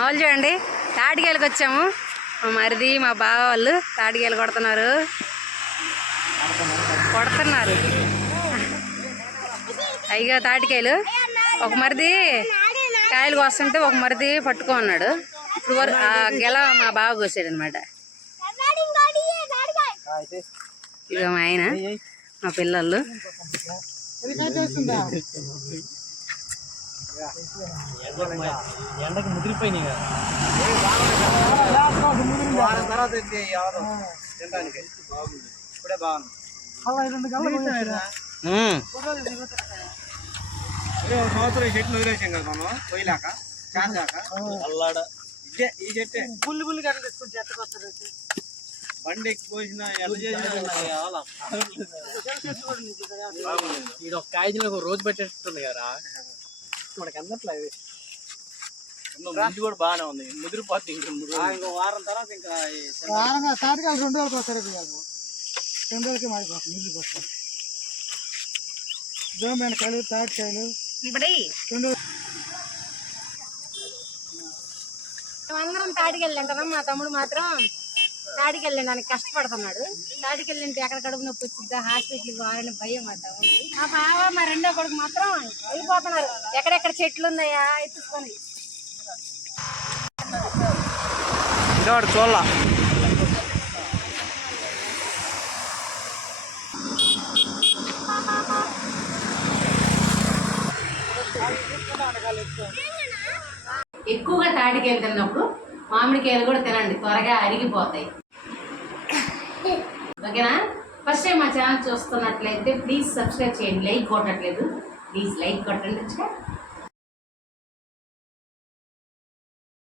వాళ్ళు చూడండి తాటికాయలకు వచ్చాము. మా మరిది మా బావ వాళ్ళు తాటికాయలు కొడుతున్నారు. అయ్యో తాటికాయలు ఒక మరిది కాయలు కోస్తుంటే ఒక మరిది పట్టుకో ఉన్నాడు. ఇప్పుడు ఆ గెల మా బావ కోసాడు అనమాట. ఇక మా ఆయన మా పిల్లలు ఎండకు ముదిరిపోయినాయి కదా. ఇప్పుడే బాగుంది. సంవత్సరం ఈ చెట్లు వదిలేసాం కదా మనం పోయిలాక చేసాక ఇదే ఈ చెట్టే పుల్లి పుల్లి కట్ట తెచ్చుకుని చెత్తకొస్తారు. బండి ఎక్కిపోసిన ఇది ఒక కాగితం ఒక రోజు పెట్టేస్తుంది కదా మనకి అందట్లే. ముందు కూడా బాగానే ఉంది, ముదిరిపోతుంది. ఇంకో వారం తర్వాత ఇంకా తాటికాయలు 2 రోజులకు వస్తారు. 2 రోజులకి మారిపోతుంది, ముదిరిపోతుంది. జోమేనకాయలు తాటికాయలు అందరం తాటికెళ్ళాం కదా. మా తమ్ముడు మాత్రం తాటికెళ్ళడానికి కష్టపడుతున్నాడు. తాటికెళ్ళింటే ఎక్కడ కడుపు నొప్పి వచ్చిందా హాస్పిటల్కి పోవాలని భయం మా తమ్ముడు. మా బావ మా రెండో కొడుకు మాత్రం వెళ్ళిపోతున్నారు. ఎక్కడెక్కడ చెట్లు ఉన్నాయా ఎత్తుకొని. చూడాల ఎక్కువగా తాటికాయలు తిన్నప్పుడు మామిడికాయలు కూడా తినండి, త్వరగా అరిగిపోతాయి. ఓకేనా? ఫస్ట్ టైం మా ఛానల్ చూస్తున్నట్లయితే ప్లీజ్ సబ్స్క్రైబ్ చేయండి. లైక్ కొట్టట్లేదు, ప్లీజ్ లైక్ కొట్టండి.